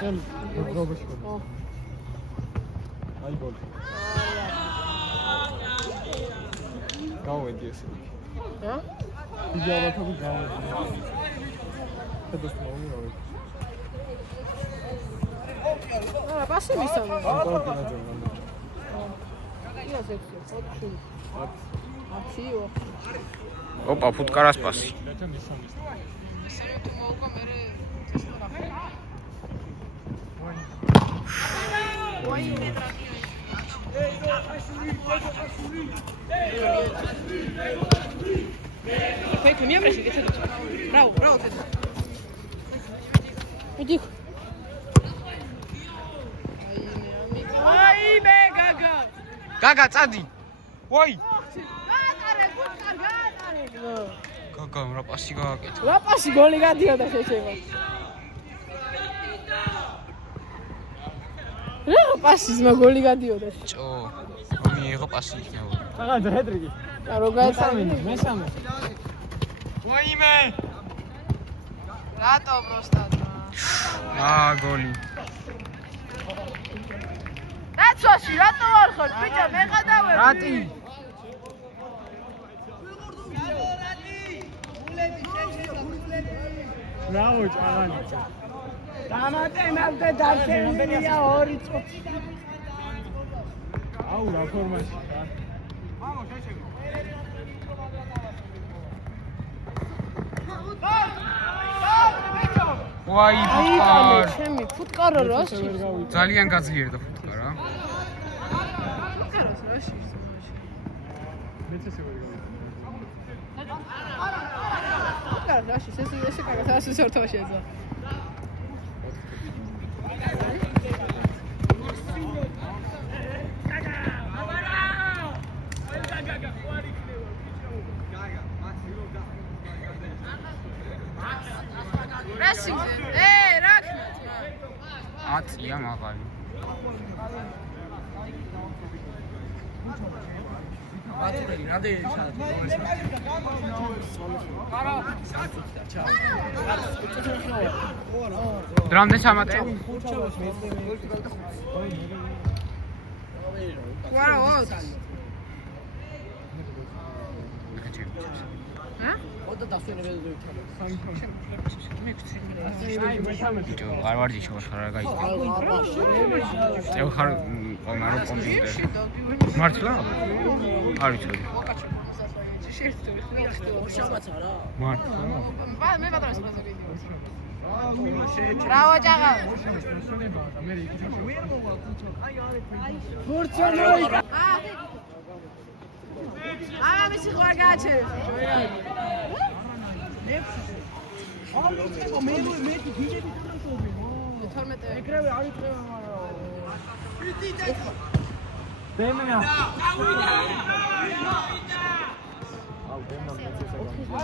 აი გოლი. გავედი ესე. რა? იგი ალბათ გავედი. հետո მოურავი. აა, პასი მისცემ. ოპა, ფუტკარას პასი. Perfeito, minha brecha, que você bravo, bravo. Иди. Ай, бе, гага. გაგა, წადი. ვაი. გატარე, გატარე. გაგა, რა პასი გააკეთა. რა პასი გოლი გადიოდა შეჩება. რა პასი ზმა გოლი გადიოდა. ჭო. მიიღო პასი იქნება. რაღაც ჰეტრიკი. და რო გაეცამი. მესამე. ვაიმე. რატო პროსტატ? გოლი. დაცვაში რატო არ ხარ? ბიჭო, მე გადავედი. რატი? ბრავო, ჭაღალი. დამატებამდე დარჩენილია 2 წუთი. აუ, რა ფორმაში. ვაი, აიკანე, ჩემი ფუტკარა რა შე. ძალიან გაძლიერდა ფუტკარა. ფუტკარას რა შე? მეც ესე ვერ გავიგე. ფუტკარა რა შე? ესე კაგას ასე სორთოში ეძა. Pressing-ზე. რა ხნა? აწია მაღალი. დრამდე სამატე. ვაუ. ჰა? ოდა დასვენებელი ბიჭო, არ ვარ ჯიშო, ხარ რა გაიგე. წევ ხარ ყომარო კომპიუტერი. მართლა? არ ვიცოდი. შამაცა რა. მართლა? მე პატრონს ხაზები. ბრავო ჭაღა. ფორცანოი. ამისი ხوار გააჩერე. მე გიჟები თორმეტე. ეგრევე არ იწევა მაგრამ. დემნა.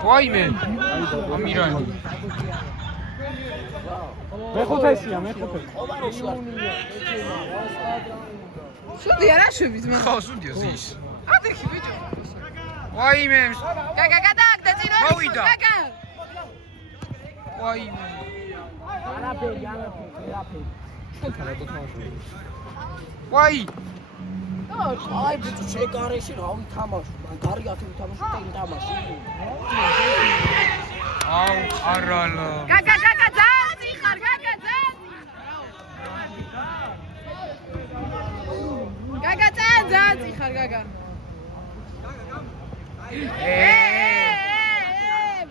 ვაიმე. ამირანი. მეხუთეშია, მეხუთე. შუდია რა შვებით მე. ხო, სუდია ზის. ადრიხი ბიჭო. ვაიმე. გაგა გადააგდე წინო. მოვიდა. გაგა. ვაიმე. არაფერი, არაფერი. ვაი. აი ბიჭო, შეგარეში რა ვითამაშო? მან გარიგათი ვითამაშო, ტენ თამაში. აუ, არალა. გაგა ძაძი ხარ, გაგა ძაძი. გაგა ძაძი ხარ, გაგა.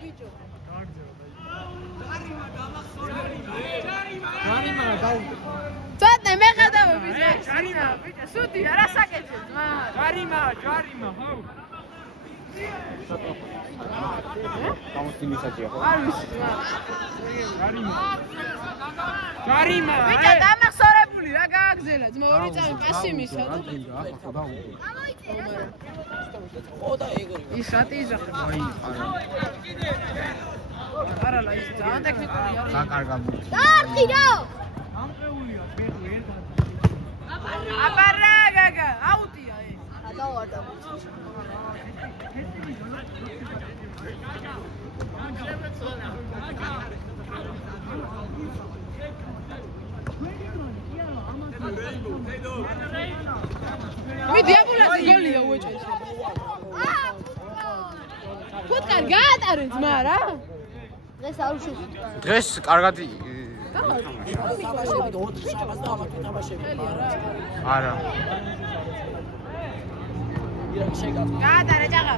ბიჭო. ჯარიმა გაუ. ცოტნე მე გადავე ბიჭო. ჯარიმა, ბიჭო, სუდი არა საკეთე, ძმა. ჯარიმა, ხაუ. გამოსტიმისაჭია ხო? არ ვიცი, ძმა. ჯარიმა. ბიჭო, დამახსოვრებული რა გააგზელა, ძმა, 2 წამი პასი მისა და ოდა ეგორი. ის რატი იძახა? ვაი, არა. არალა ის ძალიან ტექნიკური არის. საკარგა. დაფირო! აბარა გაგა, აუტია ეს. გადავარდა. მიდი აბულაზი გოლია უეჭეს. ფუტკარ გაატარეთ ძმა რა. დღეს არ უშუქით. დღეს კარგად თამაშები 4 შაბათს და ამათ თამაშები. არა. გაატარე ჭაღა.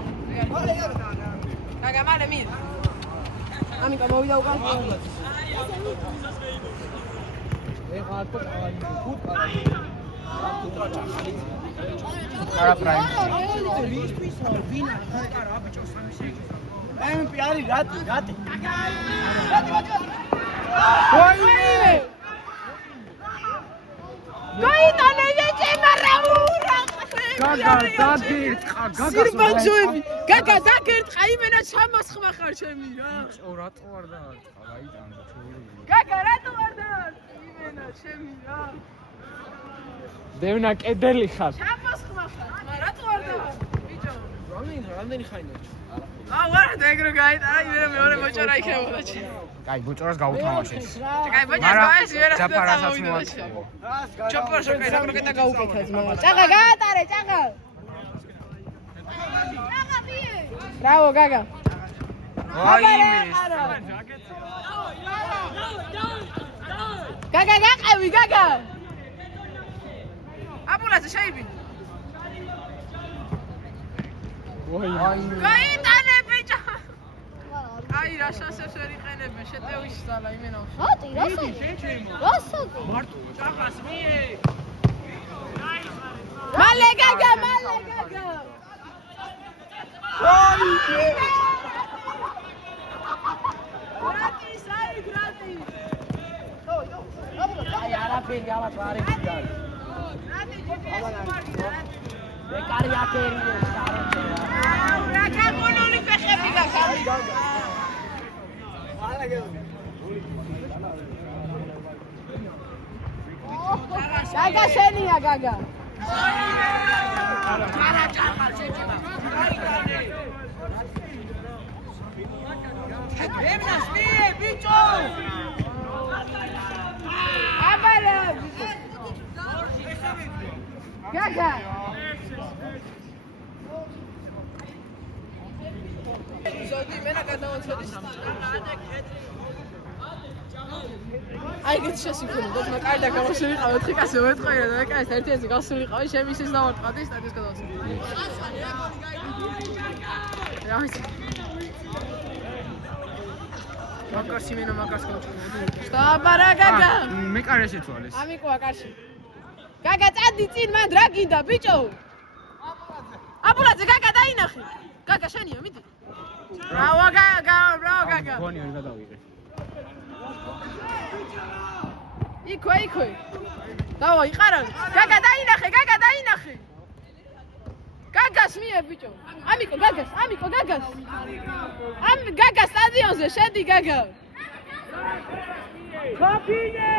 გაგა მალე მიდ. ამიკა მოვიდა უკან. ეხლა ფუტკარ. არა პრაიმ. MP არის რატი. ვაიმე! გაიტანე ეჭემარაურა! გაგა დაგერტყა, გაგა. სირბანჯოები. გაგა დაგერტყა, იმენა ჩამოსხმა ხარ ჩემი რა. რატო არ დაარტყა? გაიტანე ჩორი. გაგა რატო არ დაარტყა იმენა ჩემი რა. დევნა კედელი ხარ. ჩამოსხმა ხარ, რატო არ დაარტყა ბიჭო? რამდენი ხაინია? ვარა და ეგრე გაიტანა, იმენა მეორე მოჭარა იქნებოდა ჩემი. კაი, ბოჭორას გავუთამაშეთ. კაი, ბოჭორას გავეს ვერა ჯაფარასაც ჩოპორში მოაწყო. კაი, როგორ გაუკეთა ძმა. ჭაღა გაატარე, ჭაღა. ჭაღა ბიე. ბრავო, გაგა. ვაიმე. გაგა გაყევი, გაგა. აბულაზე შეიბინე. გაიტანე ბიჭო. აი რა შანსებს ვერ იყენებენ, შეტევის ზალა იმენა. რატი, რასაკი? მარტო ჭაღას მიე. მალე გაგა, მალე გაგა. რატი, საი გრატი. აი არაფერი ამათ არ ეკიდა. რატი ჯიპი ბეკარი აკერია რა გამონული ფეხები გაგა. გაგა შენია გაგა. აბარა გაგა ზოგი მენა გადავაცოდის აი გეთ შესიფონო და კაი და გამოსულიყავ 4 კაცი მეთყოია და კაი ერთ-ერთი გასულიყავ შემი ისის დავარტყადი სტატის გადავაცოდი რა ვიცი მაგარში მენა მაგარს გავჭირდი სტაბარა გაგა მე კარეს ეცვალეს. ამიკოა კარში გაგა წადი წინ მან რა გინდა ბიჭო აბულაძე გაგა დაინახე გაგა შენია მიდი ბრავო გაგა ბრავო გაგა გონი არ გადავიღე. იქვე დავა იყარა გაგა დაინახე გაგას მიე ბიჭო ამიკო გაგას ამ გაგა სტადიონზე შედი გაგა კაფინე!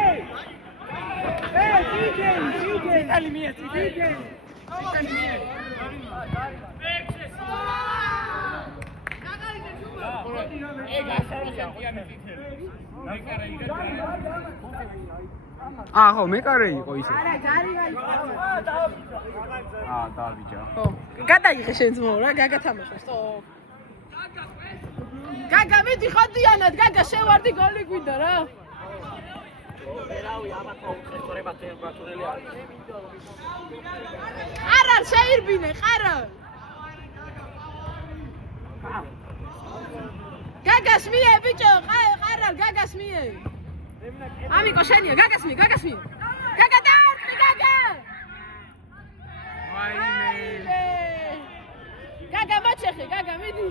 DJ! ალი მიე, DJ! ხო, მე კარე იყო ისე. არა, გარი დავიჯა. ხო, გადაიღე შენ ძმაო რა, გაგა თამაშობს, ხო? გაგა მიდი ხოდიანად, გაგა შევარდი გოლი გვინდა რა. ერავი ამათ უხესწორება ტემპერატურელი არის. არა, შეირბინე, ყარა. გაგას მიე ბიჭო, ყარა, გაგას მიე. ამიკო შენია, გაგას მიე. გაგა დაარტყი, გაგა. ვაიმე. გაგა მოჩეხე, გაგა მიდი.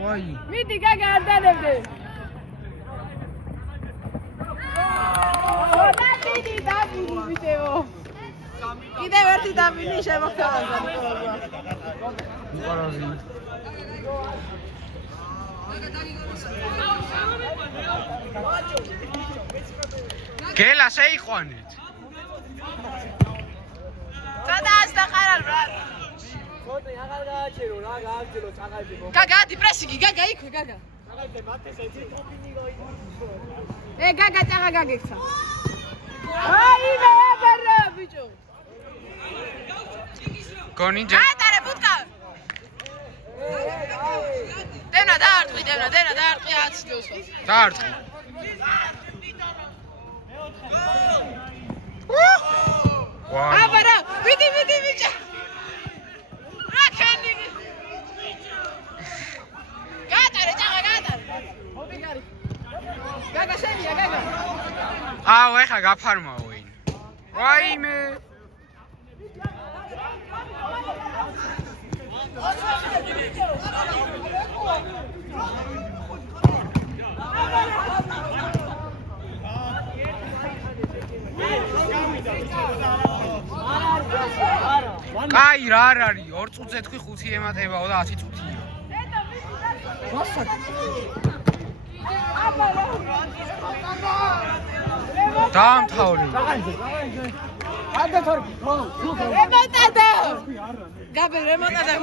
ვაი. მიდი გაგა არ დანებდე. დავიდი ბიჭო. კიდევ ერთი დავიდი შემოგთავაზა ნიკოლოზა. ნიკოლოზი. გელა შეიყვანეთ. წადას და ყარარ ბრატ. ხოდი აღარ გააჩერო რა გააგზელო წაღაიბო. გაგა დიპრესინგი, გაგა იქვე, გაგა. წაღაიბე მათეს ეცი ტროფინი გაგა წაღა გაგეცა. აიმე! ბიჭო. გონი ატარე ბუტკა. დევნა დაარტყი 10 ძლოს. დაარტყი. ვაი. აბარა, ვიდი ბიჭო. რა ქენი. გატარე. მოგიგარი. გაგა შენია, გაგა. აუ, ეხა გაფარმაო ვინ. ვაიმე. კაი რა არ არის 2 წუთზე თქვი 5 ემატებაო და 10 წუთია დაამთავრე რემონტადა გაბე რემონტადა